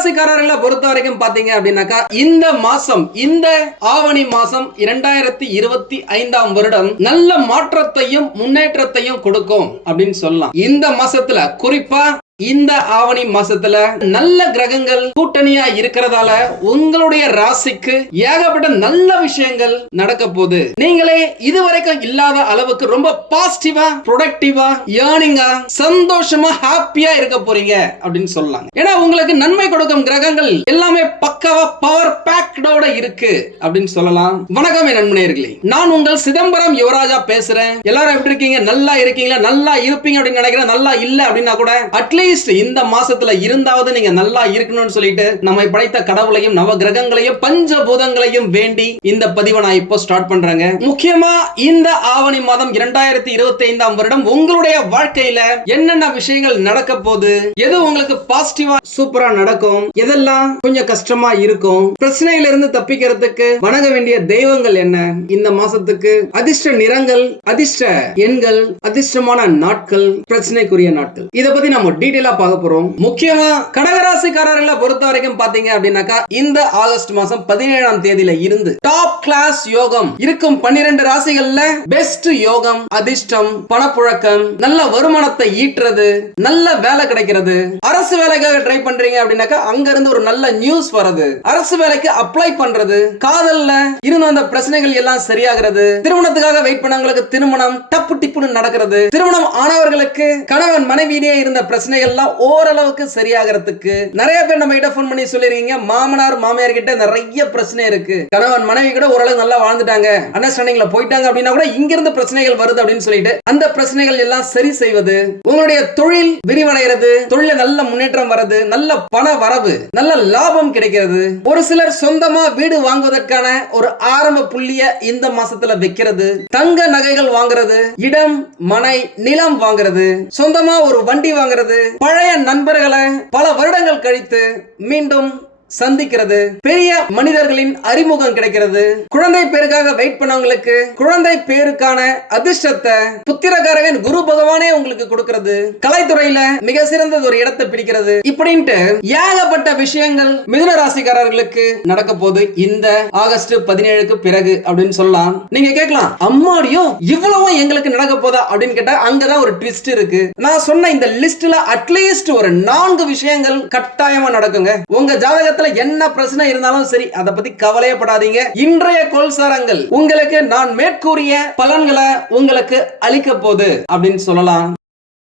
ராசிக்காரர்களை பொறுத்த வரைக்கும் பாத்தீங்க அப்படின்னாக்கா இந்த மாசம் இந்த ஆவணி மாசம் இரண்டாயிரத்தி இருபத்தி ஐந்தாம் வருடம் நல்ல மாற்றத்தையும் முன்னேற்றத்தையும் கொடுக்கும் அப்படின்னு சொல்லலாம். இந்த மாசத்துல குறிப்பா இந்த ஆவணி மாசத்துல நல்ல கிரகங்கள் கூட்டணியா இருக்கிறதால உங்களுடைய ராசிக்கு ஏகப்பட்ட நல்ல விஷயங்கள் நடக்க போகுது. நீங்களே இதுவரைக்கும் இல்லாத அளவுக்கு ரொம்ப பாசிட்டிவா ப்ரொடக்டிவா ஏர்னிங்கா சந்தோஷமா ஹாப்பியா இருக்க போறீங்க அப்படின்னு சொல்லலாம் ஏன்னா உங்களுக்கு நன்மை கொடுக்கும் கிரகங்கள் எல்லாமே பக்காவா பவர் பேக்டோட இருக்கு அப்படின்னு சொல்லலாம். வணக்கம் என் நண்பனேர்களே நான் உங்கள் சிதம்பரம் யுவராஜா பேசுறேன். எல்லாரும் எப்படி இருக்கீங்க? நல்லா இருக்கீங்களா? நல்லா இருப்பீங்க அப்படின்னு நினைக்கிறேன். நல்லா இல்ல அப்படின்னா கூட அட்லீஸ்ட் இந்த மாசத்துல இருந்தாவது நீங்க நல்லா இருக்கணும்னு சொல்லிட்டு நம்மை படைத்த கடவுளையும் நவ கிரகங்களையும் பஞ்சபூதங்களையும் வேண்டி இந்த பதிவை நான் இப்போ ஸ்டார்ட் பண்றேங்க. முக்கியமா இந்த ஆவணி மாதம் இரண்டாயிரத்தி இருபத்தி ஐந்தாம் வருடம் உங்களுடைய வாழ்க்கையில என்னென்ன விஷயங்கள் நடக்க போகுது? எது உங்களுக்கு பாசிட்டிவா சூப்பரா நடக்கும்? எதெல்லாம் கொஞ்சம் கஷ்டமா இருக்கும்? பிரச்சனையில இருந்து தப்பிக்கிறதுக்கு வணங்க வேண்டிய தெய்வங்கள் என்ன? இந்த மாசத்துக்கு அதிர்ஷ்ட நிறங்கள் அதிர்ஷ்ட எண்கள் அதிர்ஷ்டமான நாட்கள் பிரச்சனைக்குரிய நாட்கள். இதை பத்தி நம்ம டீடைல் பார்க்க போறோம். முக்கியமா கடகராசிக்காரர்களை பொறுத்த வரைக்கும் பாத்தீங்க அப்படின்னாக்கா இந்த ஆகஸ்ட் மாசம் பதினேழாம் தேதியில இருந்து டாப் கிளாஸ் யோகம் இருக்கும் பன்னிரண்டு ராசிகள்ல பெஸ்ட் யோகம் அதிர்ஷ்டம் பணப்புழக்கம் நல்ல வருமானத்தை ஈட்டுறது நல்ல வேலை கிடைக்கிறது. அரசு வேலைக்காக ட்ரை பண்றீங்க அப்படின்னாக்கா அங்க இருந்து ஒரு நல்ல நியூஸ் வருது அரசு வேலைக்கு அப்ளை பண்றது. காதல்ல இருந்த அந்த பிரச்சனைகள் எல்லாம் சரியாகிறது. திருமணத்துக்காக வெயிட் பண்ணவங்களுக்கு திருமணம் டப்பு டிப்புன்னு நடக்கிறது. திருமணம் ஆனவர்களுக்கு கணவன் மனைவியிலேயே இருந்த பிரச்சனை எல்லாம் ஓரளவுக்கு சரியாகிறதுக்கு நிறைய பேர் நம்ம கிட்ட போன் பண்ணி சொல்லிருக்கீங்க. மாமனார் மாமியார் கிட்ட நிறைய பிரச்சனை இருக்கு. கணவன் மனைவி கூட ஓரளவு நல்லா வாழ்ந்துட்டாங்க. அண்டர்ஸ்டாண்டிங்ல போயிட்டாங்க அப்படின்னா கூட இங்க இருந்து பிரச்சனைகள் வருது அப்படின்னு சொல்லிட்டு அந்த பிரச்சனைகள் எல்லாம் சரி செய்வது உங்களுடைய தொழில் விரிவடைகிறது தொழில நல்ல முன்னேற்றம் வருது நல்ல பண வரவு நல்ல லாபம் கிடைக்கிறது. ஒரு சிலர் சொந்தமா வீடு வாங்குவதற்கான ஒரு ஆரம்ப புள்ளிய இந்த மாசத்துல வைக்கிறது. தங்க நகைகள் வாங்குறது இடம் மனை நிலம் வாங்குறது சொந்தமா ஒரு வண்டி வாங்குறது பழைய நண்பர்களை பல வருடங்கள் கழித்து மீண்டும் சந்திக்கிறது. பெரிய மனிதர்களின் அறிமுகம் கிடைக்கிறது. குழந்தை பேருக்காக வெயிட் பண்ணவங்களுக்கு குழந்தை பேருக்கான அதிர்ஷ்டத்தை புத்திரகாரகன் குரு பகவானே உங்களுக்கு கொடுக்கிறது. கலைத்துறையில மிக சிறந்தது ஒரு இடத்தை பிடிக்கிறது. இப்படின்ட்டு ஏகப்பட்ட விஷயங்கள் மிதுன ராசிக்காரர்களுக்கு நடக்க போகுது. இந்த ஆகஸ்ட் பதினேழுக்கு பிறகு அப்படின்னு சொல்லலாம். நீங்க கேட்கலாம் அம்மாடியும் இவ்வளவும் எங்களுக்கு நடக்க போதா அப்படின்னு கேட்டா அங்கதான் ஒரு ட்விஸ்ட் இருக்கு. நான் சொன்ன இந்த லிஸ்ட்ல அட்லீஸ்ட் ஒரு நான்கு விஷயங்கள் கட்டாயமா நடக்குங்க. உங்க இடத்துல என்ன பிரச்சனை இருந்தாலும் சரி அதை பத்தி கவலையப்படாதீங்க இன்றைய கோல்சாரங்கள் உங்களுக்கு நான் மேற்கூறிய பலன்களை உங்களுக்கு அளிக்க போகுது அப்படின்னு சொல்லலாம்.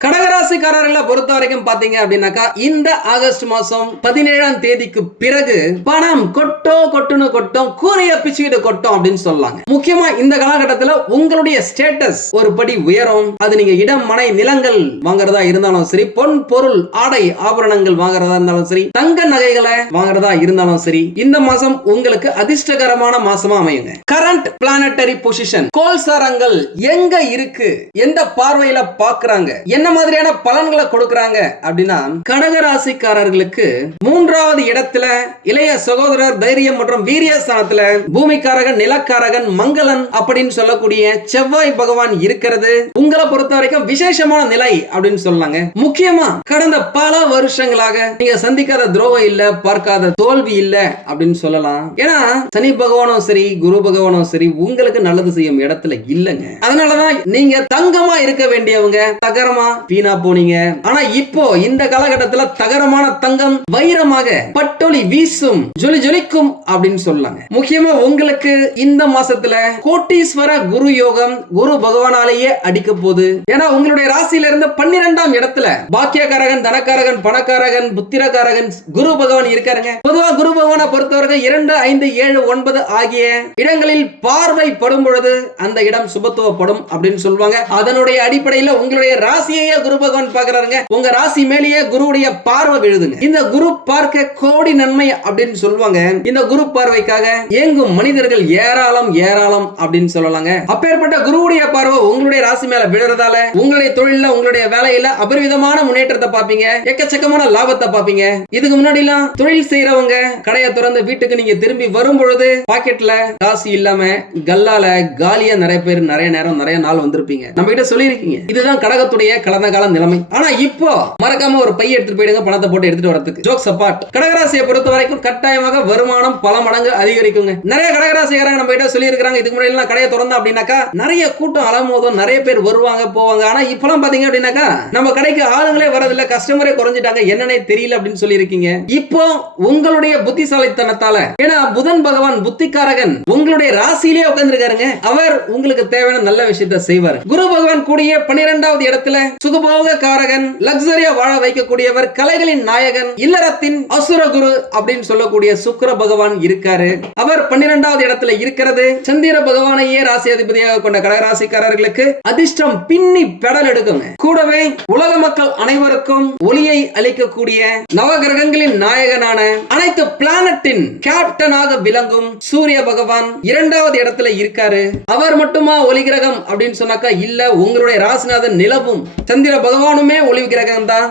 கடகராசிக்காரர்களை பொறுத்த வரைக்கும் பாத்தீங்க அப்படின்னாக்கா இந்த ஆகஸ்ட் மாசம் பதினேழாம் தேதிக்கு பிறகு பணம் கொட்டோ கொட்டுன்னு கொட்டும் கூரைய பிச்சுக்கிட்டு கொட்டும் அப்படின்னு சொல்லலாங்க முக்கியமா இந்த காலகட்டத்துல உங்களுடைய ஸ்டேட்டஸ் ஒரு படி உயரும். அது நீங்க இடம் மனை நிலங்கள் வாங்குறதா இருந்தாலும் சரி பொன் பொருள் ஆடை ஆபரணங்கள் வாங்குறதா இருந்தாலும் சரி தங்க நகைகளை வாங்குறதா இருந்தாலும் சரி இந்த மாசம் உங்களுக்கு அதிர்ஷ்டகரமான மாசமா அமையுங்க. கரண்ட் பிளானட்டரி பொசிஷன் கோல்சாரங்கள் எங்க இருக்கு? எந்த பார்வையில பாக்குறாங்க? என்ன என்ன மாதிரியான பலன்களை கொடுக்கறாங்க அப்படின்னா கடகராசிக்காரர்களுக்கு மூன்றாவது இடத்துல இளைய சகோதரர் தைரியம் மற்றும் வீரியஸ்தானத்துல பூமிக்காரகன் நிலக்காரகன் மங்களன் அப்படின்னு சொல்லக்கூடிய செவ்வாய் பகவான் இருக்கிறது. உங்களை பொறுத்த வரைக்கும் விசேஷமான நிலை அப்படின்னு சொல்லலாங்க. முக்கியமா கடந்த பல வருஷங்களாக நீங்க சந்திக்காத துரோகம் இல்ல பார்க்காத தோல்வி இல்ல அப்படின்னு சொல்லலாம். ஏன்னா சனி பகவானும் சரி குரு பகவானும் சரி உங்களுக்கு நல்லது செய்யும் இடத்துல இல்லைங்க. அதனாலதான் நீங்க தங்கமா இருக்க வேண்டியவங்க தகரமா வீணா போனீங்க. ஆனா இப்போ இந்த காலகட்டத்துல தகரமான தங்கம் வைரமாக பட்டொலி வீசும் ஜொலி ஜொலிக்கும் அப்படின்னு சொல்லாங்க. முக்கியமா உங்களுக்கு இந்த மாசத்துல கோட்டீஸ்வர குரு யோகம் குரு பகவானாலேயே அடிக்க போகுது. ஏன்னா உங்களுடைய ராசியில இருந்து பன்னிரெண்டாம் இடத்துல பாக்கியகாரகன் தனக்காரகன் பணக்காரகன் புத்திரக்காரகன் குரு பகவான் இருக்காருங்க. பொதுவா குரு பகவானை பொறுத்தவரை இரண்டு ஐந்து ஏழு ஒன்பது ஆகிய இடங்களில் பார்வை படும் பொழுது அந்த இடம் சுபத்துவப்படும் அப்படின்னு சொல்லுவாங்க அதனுடைய அடிப்படையில் உங்களுடைய ராசியை மேலேயே குரு பகவான் பாக்குறாருங்க உங்க ராசி மேலேயே குருவுடைய பார்வை விழுதுங்க. இந்த குரு பார்க்க கோடி நன்மை அப்படின்னு சொல்லுவாங்க இந்த குரு பார்வைக்காக ஏங்கும் மனிதர்கள் ஏராளம் ஏராளம் அப்படின்னு சொல்லலாங்க. அப்பேற்பட்ட குருவுடைய பார்வை உங்களுடைய ராசி மேல விழுறதால உங்களுடைய தொழில உங்களுடைய வேலையில அபரிவிதமான முன்னேற்றத்தை பாப்பீங்க எக்கச்சக்கமான லாபத்தை பாப்பீங்க இதுக்கு முன்னாடி எல்லாம் தொழில் செய்யறவங்க கடையை திறந்து வீட்டுக்கு நீங்க திரும்பி வரும் பொழுது பாக்கெட்ல காசு இல்லாம கல்லால காலியா நிறைய பேர் நிறைய நேரம் நிறைய நாள் வந்திருப்பீங்க. நம்ம கிட்ட சொல்லியிருக்கீங்க. இதுதான் கடகத்துடைய கல கடந்த கால நிலைமை. ஆனா இப்போ மறக்காம ஒரு பைய எடுத்துட்டு போயிடுங்க பணத்தை போட்டு எடுத்துட்டு வரதுக்கு ஜோக்ஸ் அப்பார்ட் கடகராசியை பொறுத்த வரைக்கும் கட்டாயமாக வருமானம் பல மடங்கு அதிகரிக்குங்க. நிறைய கடகராசிக்காரங்க நம்ம கிட்ட சொல்லி இருக்காங்க இதுக்கு முன்னாடி எல்லாம் கடையை திறந்தா அப்படின்னாக்கா நிறைய கூட்டம் அலமோதும் நிறைய பேர் வருவாங்க போவாங்க. ஆனா இப்பெல்லாம் பாத்தீங்க அப்படின்னாக்கா நம்ம கடைக்கு ஆளுங்களே வரதில்ல கஸ்டமரே குறைஞ்சிட்டாங்க என்னன்னே தெரியல அப்படின்னு சொல்லி இருக்கீங்க இப்போ உங்களுடைய புத்திசாலித்தனத்தால ஏன்னா புதன் பகவான் புத்திக்காரகன் உங்களுடைய ராசியிலேயே உட்கார்ந்துருக்காருங்க. அவர் உங்களுக்கு தேவையான நல்ல விஷயத்தை செய்வார். குரு பகவான் கூடிய பன்னிரெண்டாவது இடத்துல சுகபோக காரகன் லக்ஸரியா வாழ வைக்கக்கூடியவர் கலைகளின் நாயகன் இல்லறத்தின் அசுரகுரு அப்படின்னு சொல்லக்கூடிய சுக்கர பகவான் இருக்காரு. அவர் பன்னிரெண்டாவது இடத்துல இருக்கிறது. சந்திர பகவானையே ராசி அதிபதியாக கொண்ட கடகராசிக்காரர்களுக்கு அதிர்ஷ்டம் பின்னி பெடல் எடுக்குங்க. கூடவே உலக மக்கள் அனைவருக்கும் ஒளியை அளிக்கக்கூடிய நவகிரகங்களின் நாயகனான அனைத்து பிளானட்டின் கேப்டனாக விளங்கும் சூரிய பகவான் இரண்டாவது இடத்துல இருக்காரு. அவர் மட்டுமா ஒளி கிரகம் அப்படின்னு சொன்னாக்கா இல்ல உங்களுடைய ராசிநாதன் நிலவும். சந்திர பகவானுமே ஒளிவு கிரகம் தான்.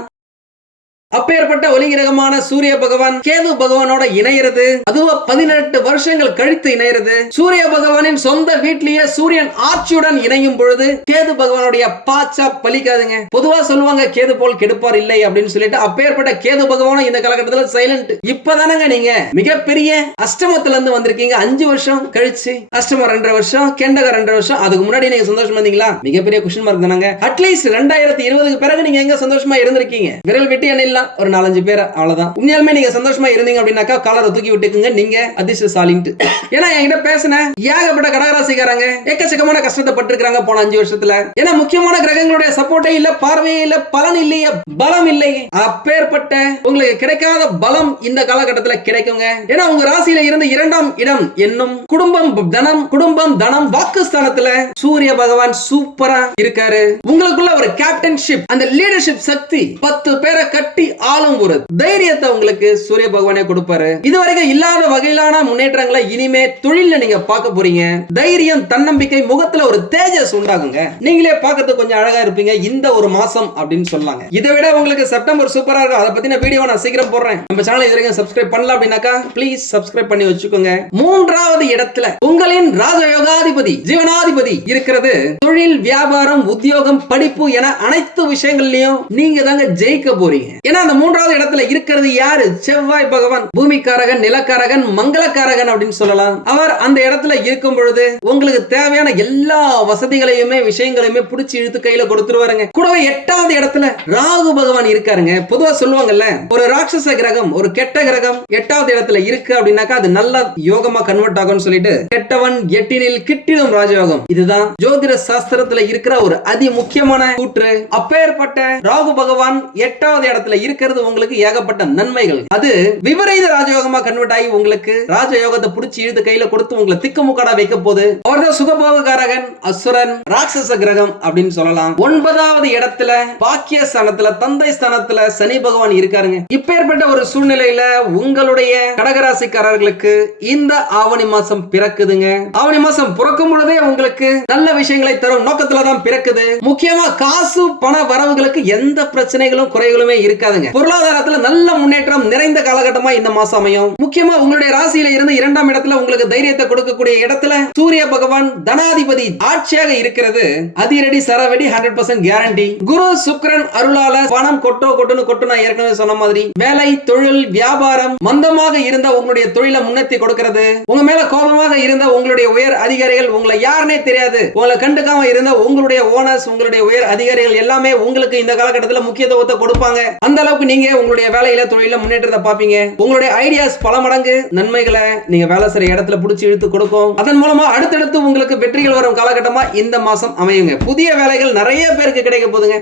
அப்பேற்பட்ட ஒளிகிரகமான சூரிய பகவான் கேது பகவானோட இணையிறது. அதுவும் பதினெட்டு வருஷங்கள் கழித்து இணையிறது. சூரிய பகவானின் சொந்த வீட்லயே சூரியன் ஆட்சியுடன் இணையும் பொழுது கேது பகவானுடைய பாச்சா பலிக்காதுங்க. பொதுவா சொல்லுவாங்க கேது போல் கெடுப்பார் இல்லை அப்படின்னு சொல்லிட்டு அப்பேற்பட்ட கேது பகவானும் இந்த காலகட்டத்தில் சைலண்ட் இப்பதானங்க நீங்க மிகப்பெரிய அஷ்டமத்துல இருந்து வந்திருக்கீங்க. அஞ்சு வருஷம் கழிச்சு. அஷ்டமம் ரெண்டரை வருஷம் கெண்டக ரெண்டரை வருஷம். அதுக்கு முன்னாடி நீங்க சந்தோஷமா இருந்தீங்களா? மிகப்பெரிய கொஸ்டின் மார்க் தானங்க. அட்லீஸ்ட் ரெண்டாயிரத்தி இருபதுக்கு பிறகு நீங்க எங்க சந்தோஷமா இருந்திருக்கீங்க? விரல் விட்டு எண்ணிடலாம். ஒரு நாலஞ்சு பேர் அவ்வளவுதான். உண்மையாலுமே நீங்க சந்தோஷமா இருந்தீங்க அப்படின்னாக்கா காலரை தூக்கி விட்டுக்குங்க. நீங்க அதிர்ஷ்டசாலின்ட்டு. ஏன்னா என்கிட்ட பேசின ஏகப்பட்ட கடகராசிக்காரங்க எக்கச்சக்கமான கஷ்டத்தை பட்டிருக்காங்க போன அஞ்சு வருஷத்துல. ஏன்னா முக்கியமான கிரகங்களுடைய சப்போர்ட்டே இல்ல பார்வையே இல்ல பலன் இல்லையே பலம் இல்லை. அப்பேற்பட்ட உங்களுக்கு கிடைக்காத பலம் இந்த காலகட்டத்துல கிடைக்குங்க. ஏன்னா உங்க ராசியில இருந்து இரண்டாம் இடம் என்னும் குடும்பம் தனம் குடும்பம் தனம் வாக்குஸ்தானத்துல சூரிய பகவான் சூப்பரா இருக்காரு. உங்களுக்குள்ள ஒரு கேப்டன்ஷிப் அந்த லீடர்ஷிப் சக்தி பத்து பேரை கட்டி ஆளும் ஒரு தைரியத்தை உங்களுக்கு சூரிய பகவானே கொடுப்பாரு. இதுவரைக்கும் இல்லாத வகையிலான முன்னேற்றங்களை இனிமே தொழில நீங்க பார்க்க போறீங்க. தைரியம் தன்னம்பிக்கை முகத்துல ஒரு தேஜஸ் உண்டாகுங்க. நீங்களே பார்க்கறதுக்கு கொஞ்சம் அழகா இருப்பீங்க. இந்த ஒரு மாசம் அப்படின்னு சொல்லாங்க. இதை விட உங்களுக்கு செப்டம்பர் சூப்பரா இருக்கும். அதை பத்தின வீடியோ நான் சீக்கிரம் போடுறேன். நம்ம சேனல் இது வரைக்கும் சப்ஸ்கிரைப் பண்ணல அப்படின்னாக்கா ப்ளீஸ் சப்ஸ்கிரைப் பண்ணி வச்சுக்கோங்க. மூன்றாவது இடத்துல உங்களின் ராஜயோகாதிபதி ஜீவனாதிபதி இருக்கிறது. தொழில் வியாபாரம் உத்தியோகம் படிப்பு என அனைத்து விஷயங்கள்லயும் நீங்க தாங்க ஜெயிக்க போறீங்க. ஏன்னா அந்த மூன்றாவது இடத்துல இருக்கிறது யாரு? செவ்வாய் பகவான். பூமிக்காரகன் நிலக்காரகன் மங்களக்காரகன் அப்படின்னு சொல்லலாம். அவர் அந்த இடத்துல இருக்கும் பொழுது உங்களுக்கு தேவையான எல்லா வசதிகளையுமே விஷயங்களையுமே பிடிச்சி இழுத்து கையில கொடுத்துருவாருங்க. கூடவே எட்டாவது இடத்துல ராகு பகவான் இருக்காருங்க. பொதுவா சொல்லுவாங்கல்ல ஒரு ராட்சச கிரகம் ஒரு கெட்ட கிரகம் எட்டாவது இடத்துல இருக்கு அப்படின்னாக்கா அது நல்ல யோகமா கன்வெர்ட் ஆகும்னு சொல்லிட்டு கெட்டவன் எட்டினில் கிட்டிடும் ராஜயோகம். இதுதான் ஜோதிட சாஸ்திரத்துல இருக்கிற ஒரு அதி முக்கியமான கூற்று. அப்பேற்பட்ட ராகு பகவான் எட்டாவது இடத்துல இருக்கிறது உங்களுக்கு ஏகப்பட்ட நன்மைகள். அது விபரீத ராஜயோகமா கன்வெர்ட் ஆகி உங்களுக்கு ராஜயோகத்தை பிடிச்சி இழுத்து கையில கொடுத்து உங்களை திக்குமுக்காடா வைக்க போது அவர்தான் சுகபோககாரகன் அசுரன் ராட்சச கிரகம் அப்படின்னு சொல்லலாம். ஒன்பதாவது இடத்துல பாக்கிய ஸ்தானத்துல தந்தை ஸ்தானத்துல சனி பகவான் இருக்காருங்க. இப்பேற்பட்ட ஒரு சூழ்நிலையில உங்களுடைய கடகராசிக்காரர்களுக்கு இந்த ஆவணி மாசம் பிறக்குதுங்க. ஆவணி மாசம் பிறக்கும் பொழுதே உங்களுக்கு நல்ல விஷயங்களை தரும் நோக்கத்துல தான் பிறக்குது. முக்கியமா காசு பண வரவுகளுக்கு எந்த பிரச்சனைகளும் குறைகளுமே இருக்காது இருக்காதுங்க பொருளாதாரத்துல நல்ல முன்னேற்றம் நிறைந்த காலகட்டமா இந்த மாசம் அமையும். முக்கியமா உங்களுடைய ராசியில இருந்து இரண்டாம் இடத்துல உங்களுக்கு தைரியத்தை கொடுக்கக்கூடிய இடத்துல சூரிய பகவான் தனாதிபதி ஆட்சியாக இருக்கிறது. அதிரடி சரவெடி hundred percent guarantee Guru Sukran அருளால பணம் கொட்டோ கொட்டுன்னு கொட்டு நான் ஏற்கனவே சொன்ன மாதிரி வேலை தொழில் வியாபாரம் மந்தமாக இருந்த உங்களுடைய தொழிலை முன்னேற்றி கொடுக்கிறது. உங்க மேல கோபமாக இருந்த உங்களுடைய உயர் அதிகாரிகள் உங்களை யாருனே தெரியாது. உங்களை கண்டுக்காம இருந்த உங்களுடைய ஓனர்ஸ் உங்களுடைய உயர் அதிகாரிகள் எல்லாமே உங்களுக்கு இந்த காலகட்டத்தில் முக்கியத்துவத்தை கொடுப்பாங்க. அந்த அளவுக்கு நீங்க உங்களுடைய வேலையில தொழில முன்னேற்றத்தை பாப்பீங்க உங்களுடைய ஐடியாஸ் பல மடங்கு நன்மைகளை நீங்க வேலை செய்யற இடத்துல பிடிச்சி இழுத்து கொடுக்கும். அதன் மூலமா அடுத்தடுத்து உங்களுக்கு வெற்றிகள் வரும் காலகட்டமா இந்த மாசம் அமையுங்க. புதிய வேலைகள் நிறைய பேருக்கு கிடைக்க போதுங்க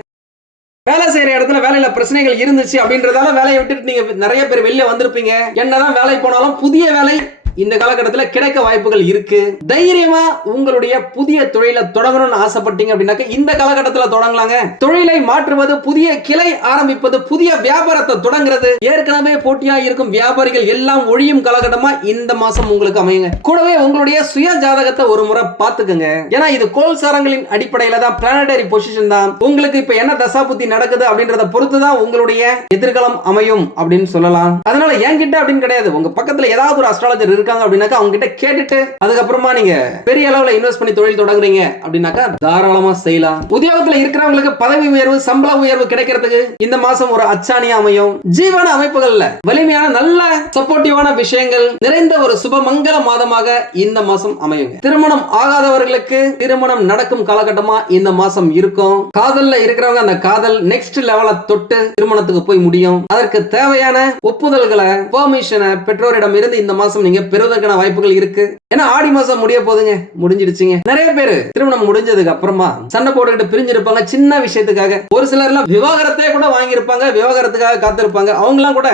வேலை செய்யற இடத்துல வேலையில பிரச்சனைகள் இருந்துச்சு அப்படின்றதால வேலையை விட்டுட்டு நீங்க நிறைய பேர் வெளில வந்திருப்பீங்க. என்னதான் வேலை போனாலும் புதிய வேலை இந்த காலகட்டத்தில் கிடைக்க வாய்ப்புகள் இருக்கு. தைரியமா உங்களுடைய புதிய தொழிலை தொடங்கணும்னு ஆசைப்பட்டீங்க அப்படின்னாக்க இந்த காலகட்டத்தில் தொடங்கலாங்க. தொழிலை மாற்றுவது புதிய கிளை ஆரம்பிப்பது புதிய வியாபாரத்தை தொடங்குறது. ஏற்கனவே போட்டியா இருக்கும் வியாபாரிகள் எல்லாம் ஒழியும் காலகட்டமா இந்த மாசம் உங்களுக்கு அமையுங்க. கூடவே உங்களுடைய சுய ஜாதகத்தை ஒரு முறை பார்த்துக்கோங்க. ஏன்னா இது கோல் சாரங்களின் அடிப்படையில தான் பிளானடரி பொசிஷன் தான். உங்களுக்கு இப்ப என்ன தசா புத்தி நடக்குது அப்படின்றத பொறுத்து தான் உங்களுடைய எதிர்காலம் அமையும் அப்படின்னு சொல்லலாம். அதனால என்கிட்ட அப்படின்னு கிடையாது. உங்க பக்கத்துல ஏதாவது ஒரு அஸ்ட்ராலஜர் இருக்காங்க அப்படின்னாக்கா அவங்க கிட்ட கேட்டுட்டு அதுக்கப்புறமா நீங்க பெரிய அளவுல இன்வெஸ்ட் பண்ணி தொழில் தொடங்குறீங்க அப்படின்னாக்கா தாராளமா செய்யலாம். உத்தியோகத்துல இருக்கிறவங்களுக்கு பதவி உயர்வு சம்பள உயர்வு கிடைக்கிறதுக்கு இந்த மாசம் ஒரு அச்சாணியா அமையும். ஜீவன அமைப்புகள்ல வலிமையான நல்ல சப்போர்ட்டிவான விஷயங்கள் நிறைந்த ஒரு சுபமங்கல மாதமாக இந்த மாசம் அமையுங்க. திருமணம் ஆகாதவர்களுக்கு திருமணம் நடக்கும் காலகட்டமா இந்த மாசம் இருக்கும். காதல்ல இருக்கிறவங்க அந்த காதல் நெக்ஸ்ட் லெவல தொட்டு திருமணத்துக்கு போய் முடியும். அதற்கு தேவையான ஒப்புதல்களை பெர்மிஷனை பெற்றோரிடம் இருந்து இந்த மாசம் நீங்க பெறுவதற்கான வாய்ப்புகள் இருக்கு. ஏன்னா ஆடி மாசம் முடிய போதுங்க. முடிஞ்சிடுச்சுங்க. நிறைய பேர் திருமணம் முடிஞ்சதுக்கு அப்புறமா சண்டை போட்டுக்கிட்டு பிரிஞ்சிருப்பாங்க. சின்ன விஷயத்துக்காக. ஒரு சிலர்லாம் விவாகரத்தே கூட வாங்கியிருப்பாங்க. விவாகரத்துக்காக காத்திருப்பாங்க. அவங்கலாம் கூட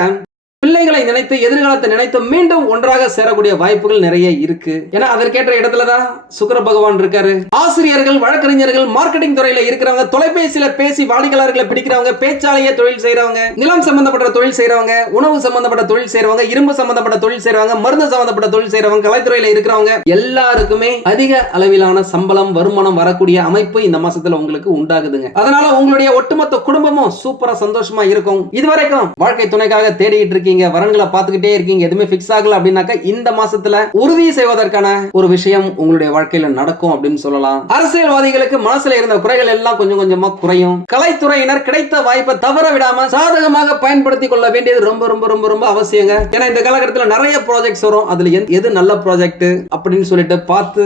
பிள்ளைகளை நினைத்து எதிர்காலத்தை நினைத்து மீண்டும் ஒன்றாக சேரக்கூடிய வாய்ப்புகள் நிறைய இருக்கு. ஏன்னா அதற்கேற்ற இடத்துலதான் சுக்கர பகவான் இருக்காரு. ஆசிரியர்கள் வழக்கறிஞர்கள் மார்க்கெட்டிங் துறையில இருக்கிறவங்க தொலைபேசியில பேசி வாடிக்கையாளர்களை பிடிக்கிறவங்க பேச்சாலையே தொழில் செய்யறவங்க நிலம் சம்பந்தப்பட்ட தொழில் செய்யறவங்க உணவு சம்பந்தப்பட்ட தொழில் செய்யறவங்க இரும்பு சம்பந்தப்பட்ட தொழில் செய்யறவங்க மருந்து சம்பந்தப்பட்ட தொழில் செய்யறவங்க கலைத்துறையில இருக்கிறவங்க எல்லாருக்குமே அதிக அளவிலான சம்பளம் வருமானம் வரக்கூடிய அமைப்பு இந்த மாசத்துல உங்களுக்கு உண்டாகுதுங்க. அதனால உங்களுடைய ஒட்டுமொத்த குடும்பமும் சூப்பரா சந்தோஷமா இருக்கும். இதுவரைக்கும் வாழ்க்கை துணைக்காக தேடிட்டு இருக்கீங்க. வரன்களை பார்த்துக்கிட்டே இருக்கீங்க எதுவுமே ஃபிக்ஸ் ஆகல அப்படின்னாக்கா இந்த மாசத்துல உறுதி செய்வதற்கான ஒரு விஷயம் உங்களுடைய வாழ்க்கையில நடக்கும் அப்படின்னு சொல்லலாம். அரசியல்வாதிகளுக்கு மனசுல இருந்த குறைகள் எல்லாம் கொஞ்சம் கொஞ்சமா குறையும். கலைத்துறையினர் கிடைத்த வாய்ப்பை தவற விடாம சாதகமாக பயன்படுத்தி கொள்ள வேண்டியது ரொம்ப ரொம்ப ரொம்ப ரொம்ப அவசியங்க. ஏன்னா இந்த காலகட்டத்தில் நிறைய ப்ராஜெக்ட்ஸ் வரும். அதுல எது நல்ல ப்ராஜெக்ட் அப்படின்னு சொல்லிட்டு பார்த்து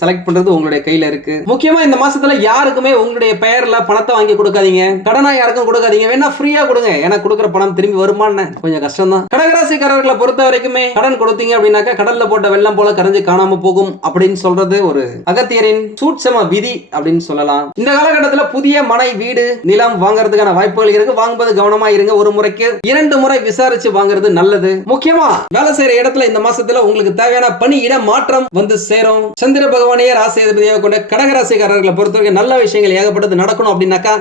செலக்ட் பண்றது உங்களுடைய கையில இருக்கு. முக்கியமா இந்த மாசத்துல யாருக்குமே உங்களுடைய பெயர்ல பணத்தை வாங்கி கொடுக்காதீங்க. கடனா யாருக்கும் கொடுக்காதீங்க. வேணா ஃப்ரீயா கொடுங்க. ஏன்னா கொடுக்குற பணம் திரும்பி வருமான்னு. கொஞ்சம் கஷ்டம் தான் கடகராசிக்காரர்களை பொறுத்த வரைக்குமே கடன் கொடுத்தீங்க அப்படின்னாக்கா கடல்ல போட்ட வெள்ளம் போல கரைஞ்சு காணாம போகும் அப்படின்னு சொல்றது ஒரு அகத்தியரின் சூட்சம விதி அப்படின்னு சொல்லலாம். இந்த காலகட்டத்துல புதிய மனை வீடு நிலம் வாங்குறதுக்கான வாய்ப்புகள் இருக்கு. வாங்கும்போது கவனமா இருங்க. ஒரு முறைக்கு இரண்டு முறை விசாரிச்சு வாங்குறது நல்லது. முக்கியமா வேலை செய்யற இடத்துல இந்த மாசத்துல உங்களுக்கு தேவையான பணி இட மாற்றம் வந்து சேரும். சந்திர பகவானையே ராசி அதிபதியாக கொண்ட கடகராசிக்காரர்களை பொறுத்தவரைக்கும் நல்ல விஷயங்கள் ஏகப்பட்டது நடக்கணும் அப்படின்னாக்கா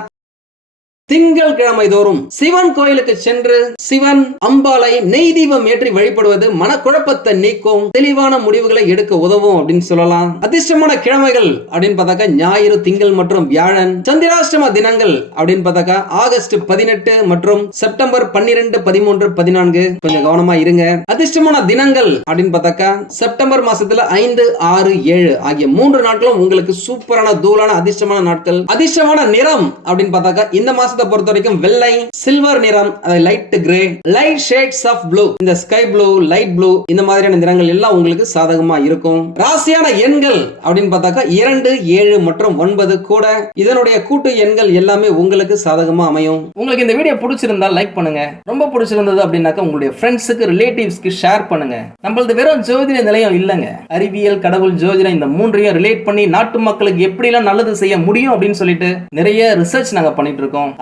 திங்கள் கிழமை தோறும் சிவன் கோயிலுக்கு சென்று சிவன் அம்பாளை நெய் தீபம் ஏற்றி வழிபடுவது மனக்குழப்பத்தை நீக்கும் தெளிவான முடிவுகளை எடுக்க உதவும் அப்படின்னு சொல்லலாம். அதிர்ஷ்டமான கிழமைகள் அப்படின்னு பார்த்தாக்கா ஞாயிறு திங்கள் மற்றும் வியாழன் சந்திராஷ்டம தினங்கள் அப்படின்னு பார்த்தாக்கா ஆகஸ்ட் பதினெட்டு மற்றும் செப்டம்பர் பன்னிரெண்டு பதிமூன்று பதினான்கு. கொஞ்சம் கவனமா இருங்க. அதிர்ஷ்டமான தினங்கள் அப்படின்னு பார்த்தாக்கா செப்டம்பர் மாசத்துல ஐந்து ஆறு ஏழு ஆகிய மூன்று நாட்களும் உங்களுக்கு சூப்பரான தூளான அதிர்ஷ்டமான நாட்கள். அதிர்ஷ்டமான நிறம் அப்படின்னு பார்த்தாக்கா இந்த மாசம் மாசத்தை பொறுத்த வரைக்கும் வெள்ளை சில்வர் நிறம் அது light grey light shades of blue இந்த ஸ்கை ப்ளூ லைட் ப்ளூ இந்த மாதிரியான நிறங்கள் எல்லாம் உங்களுக்கு சாதகமா இருக்கும். ராசியான எண்கள் அப்படின்னு பார்த்தாக்கா இரண்டு ஏழு மற்றும் ஒன்பது கூட இதனுடைய கூட்டு எண்கள் எல்லாமே உங்களுக்கு சாதகமா அமையும். உங்களுக்கு இந்த வீடியோ பிடிச்சிருந்தா லைக் பண்ணுங்க. ரொம்ப பிடிச்சிருந்தது அப்படின்னாக்கா உங்களுடைய ஃப்ரெண்ட்ஸுக்கு ரிலேட்டிவ்ஸ்க்கு ஷேர் பண்ணுங்க. நம்மளது வெறும் ஜோதிட நிலையம் இல்லைங்க. அறிவியல் கடவுள் ஜோதிடம் இந்த மூன்றையும் ரிலேட் பண்ணி நாட்டு மக்களுக்கு எப்படிலாம் நல்லது செய்ய முடியும் அப்படின்னு சொல்லிட்டு நிறைய ரிசர்ச் நாங்க பண்ணிட்டு இருக்கோம்.